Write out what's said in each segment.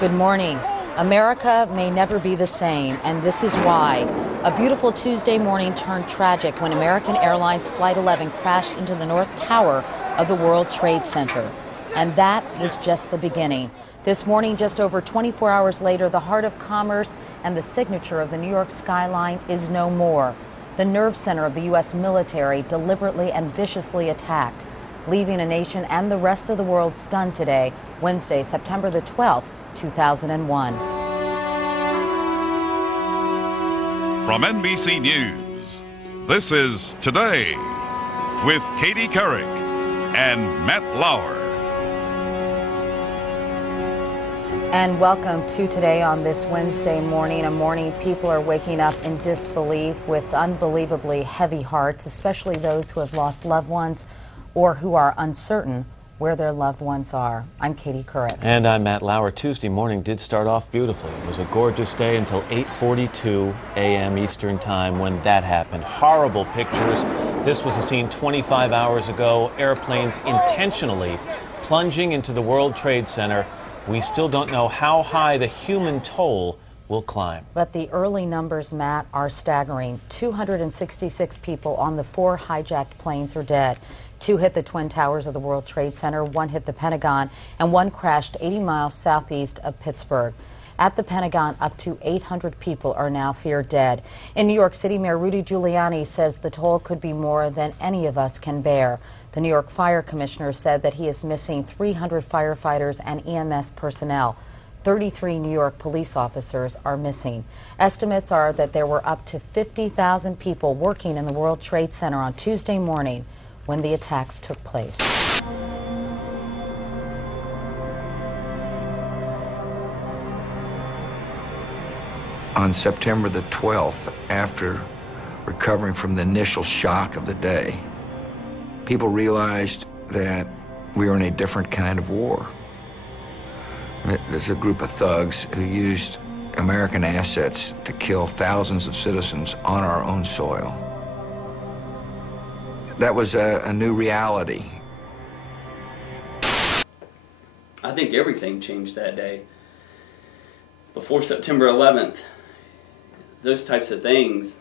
Good morning. America may never be the same, and this is why. A beautiful Tuesday morning turned tragic when American Airlines Flight 11 crashed into the North Tower of the World Trade Center. And that was just the beginning. This morning, just over 24 hours later, the heart of commerce and the signature of the New York skyline is no more. The nerve center of the U.S. military deliberately and viciously attacked, leaving a nation and the rest of the world stunned today, Wednesday, September the 12th, 2001. From NBC News, this is Today with Katie Couric and Matt Lauer. And welcome to Today on this Wednesday morning, a morning people are waking up in disbelief with unbelievably heavy hearts, especially those who have lost loved ones or who are uncertain where their loved ones are. I'm Katie Couric. And I'm Matt Lauer. Tuesday morning did start off beautifully. It was a gorgeous day until 8:42 a.m. Eastern Time when that happened. Horrible pictures. This was a scene 25 hours ago. Airplanes intentionally plunging into the World Trade Center. We still don't know how high the human toll will climb. But the early numbers, Matt, are staggering. 266 people on the 4 hijacked planes are dead. 2 hit the Twin Towers of the World Trade Center, 1 hit the Pentagon, and 1 crashed 80 miles southeast of Pittsburgh. At the Pentagon, up to 800 people are now feared dead. In New York City, Mayor Rudy Giuliani says the toll could be more than any of us can bear. The New York Fire Commissioner said that he is missing 300 firefighters and EMS personnel. 33 New York police officers are missing. Estimates are that there were up to 50,000 people working in the World Trade Center on Tuesday morning when the attacks took place. On September the 12th, after recovering from the initial shock of the day, people realized that we were in a different kind of war. There's a group of thugs who used American assets to kill thousands of citizens on our own soil. That was a new reality. I think everything changed that day. Before September 11th, those types of things,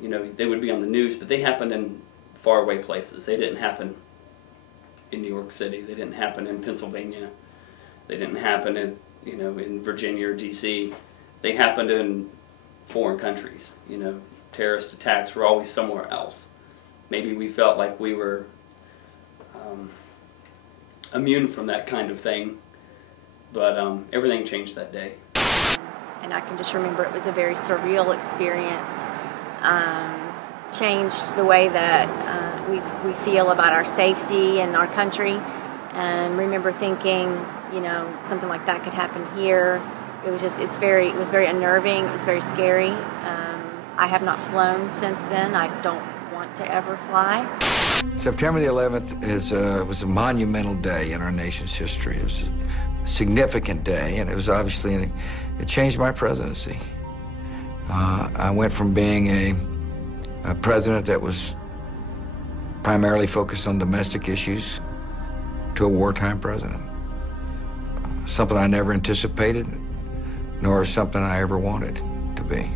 you know, they would be on the news, but they happened in faraway places. They didn't happen in New York City. They didn't happen in Pennsylvania. They didn't happen in, you know, in Virginia or D.C. They happened in foreign countries. You know, terrorist attacks were always somewhere else. Maybe we felt like we were immune from that kind of thing, but everything changed that day. And I can just remember it was a very surreal experience. Changed the way that we feel about our safety and our country. And remember thinking, you know, something like that could happen here. It was just, it was very unnerving. It was very scary. I have not flown since then. I don't want to ever fly. September the 11th was a monumental day in our nation's history. It was a significant day, and it was obviously, it changed my presidency. I went from being a president that was primarily focused on domestic issues to a wartime president. Something I never anticipated, nor something I ever wanted to be.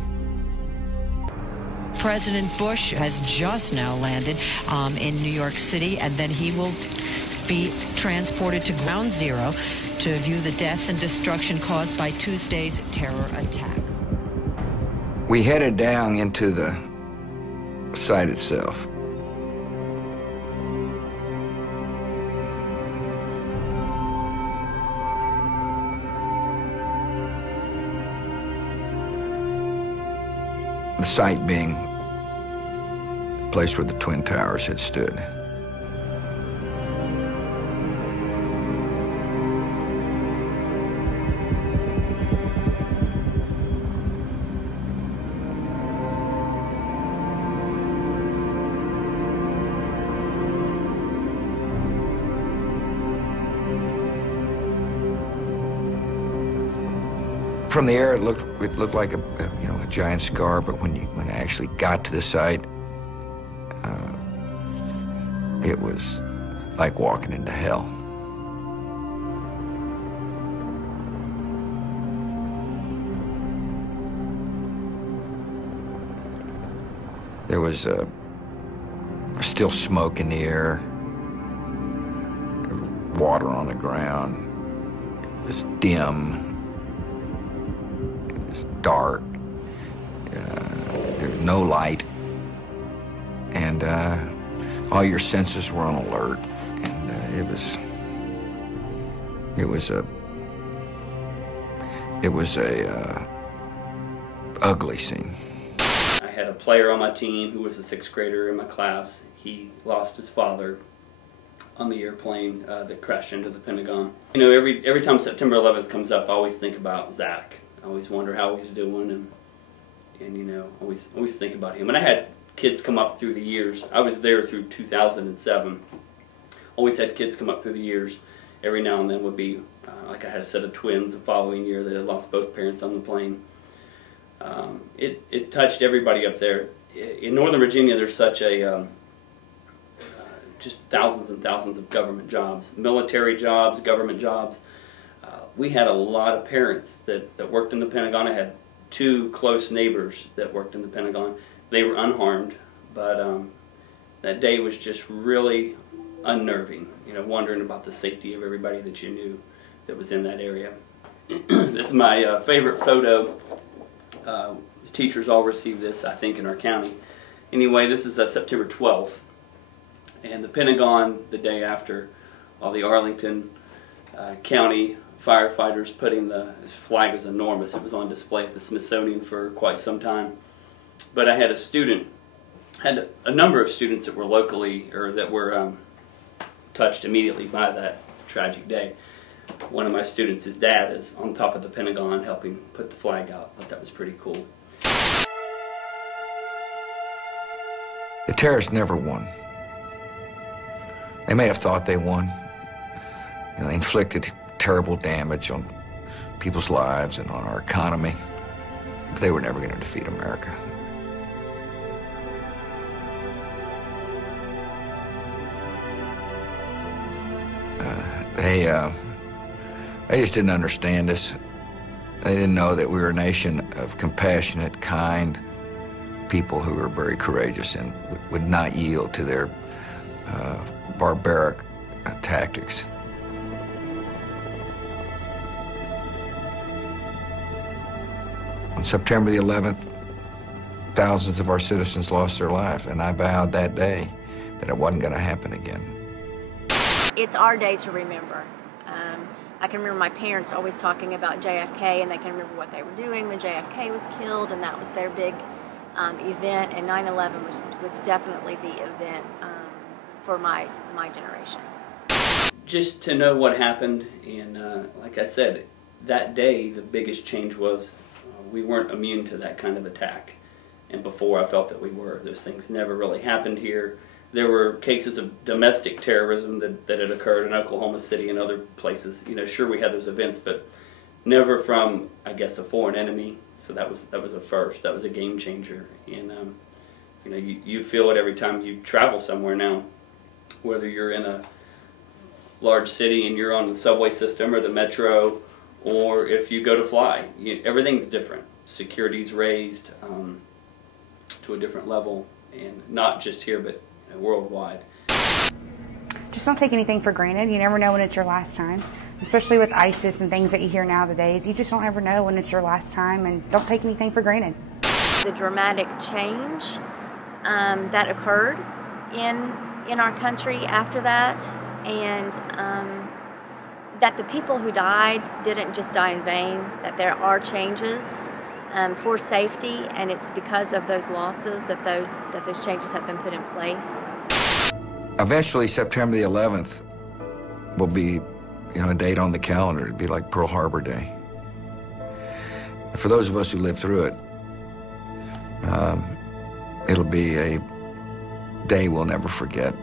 President Bush has just now landed in New York City, and then he will be transported to Ground Zero to view the death and destruction caused by Tuesday's terror attack. We headed down into the site itself. The site being the place where the Twin Towers had stood. From the air, it looked like a giant scar, but when I actually got to the site, it was like walking into hell. There was still smoke in the air, water on the ground. It was dim, it was dark, there was no light, and all your senses were on alert, and it was a ugly scene. I had a player on my team who was a 6th grader in my class. He lost his father on the airplane that crashed into the Pentagon. You know, every time September 11th comes up, I always think about Zach. I always wonder how he's doing, and you know, always think about him. And I had kids come up through the years. I was there through 2007. Always had kids come up through the years. Every now and then would be, like I had a set of twins the following year that had lost both parents on the plane. It touched everybody up there. In Northern Virginia, there's such a, just thousands and thousands of government jobs, military jobs, government jobs. We had a lot of parents that worked in the Pentagon. I had 2 close neighbors that worked in the Pentagon. They were unharmed, but that day was just really unnerving, you know, wondering about the safety of everybody that you knew that was in that area. This is my favorite photo. The teachers all received this, I think, in our county. Anyway, this is September 12th, and the Pentagon, the day after, all the Arlington County firefighters putting this flag was enormous. It was on display at the Smithsonian for quite some time. But I had a student, had a number of students that were locally, or that were touched immediately by that tragic day. One of my students, his dad, is on top of the Pentagon helping put the flag out. I thought that was pretty cool. The terrorists never won. They may have thought they won. You know, they inflicted terrible damage on people's lives and on our economy, but they were never going to defeat America. They just didn't understand us. They didn't know that we were a nation of compassionate, kind people who were very courageous and would not yield to their barbaric tactics. On September the 11th, thousands of our citizens lost their lives, and I vowed that day that it wasn't going to happen again. It's our day to remember. I can remember my parents always talking about JFK, and they can remember what they were doing when JFK was killed, and that was their big event, and 9/11 was definitely the event for my generation. Just to know what happened, and like I said, that day the biggest change was we weren't immune to that kind of attack. And before I felt that we were. Those things never really happened here. There were cases of domestic terrorism that had occurred in Oklahoma City and other places. You know, sure, we had those events, but never from, I guess, a foreign enemy. So that was a first. That was a game changer. And you know, you feel it every time you travel somewhere now, whether you're in a large city and you're on the subway system or the metro, or if you go to fly. Everything's different. Security's raised to a different level, and not just here, but worldwide. Just don't take anything for granted. You never know when it's your last time, especially with ISIS and things that you hear nowadays. You just don't ever know when it's your last time, and don't take anything for granted. The dramatic change that occurred in our country after that, and that the people who died didn't just die in vain, that there are changes for safety, and it's because of those losses that those changes have been put in place. Eventually, September the 11th will be, a date on the calendar. It'll be like Pearl Harbor Day. And for those of us who lived through it, it'll be a day we'll never forget.